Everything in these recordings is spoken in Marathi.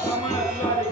Come on, everybody.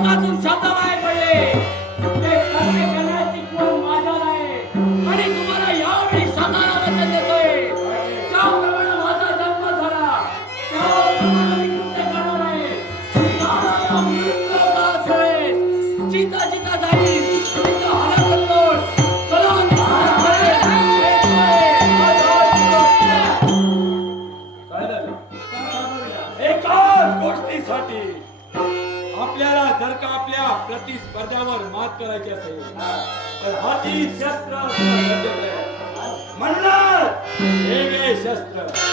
मुखातून शब्द बाहेर पडले. ते सर्व करण्याची कोण माझा नाही आणि तुम्हाला यावेळी स्वतःला वचन देतोय. ज्याप्रमाणे माझा जन्म झाला. त्याप्रमाणे मी कृत्य करणार आहे. जिथं जिथं जाईल. झालं? एकाच गोष्टीसाठी. आपल्याला जर का आपल्या प्रतिस्पर्ध्यावर मात करायची असेल तर हाती शस्त्र म्हणणार हे शस्त्र.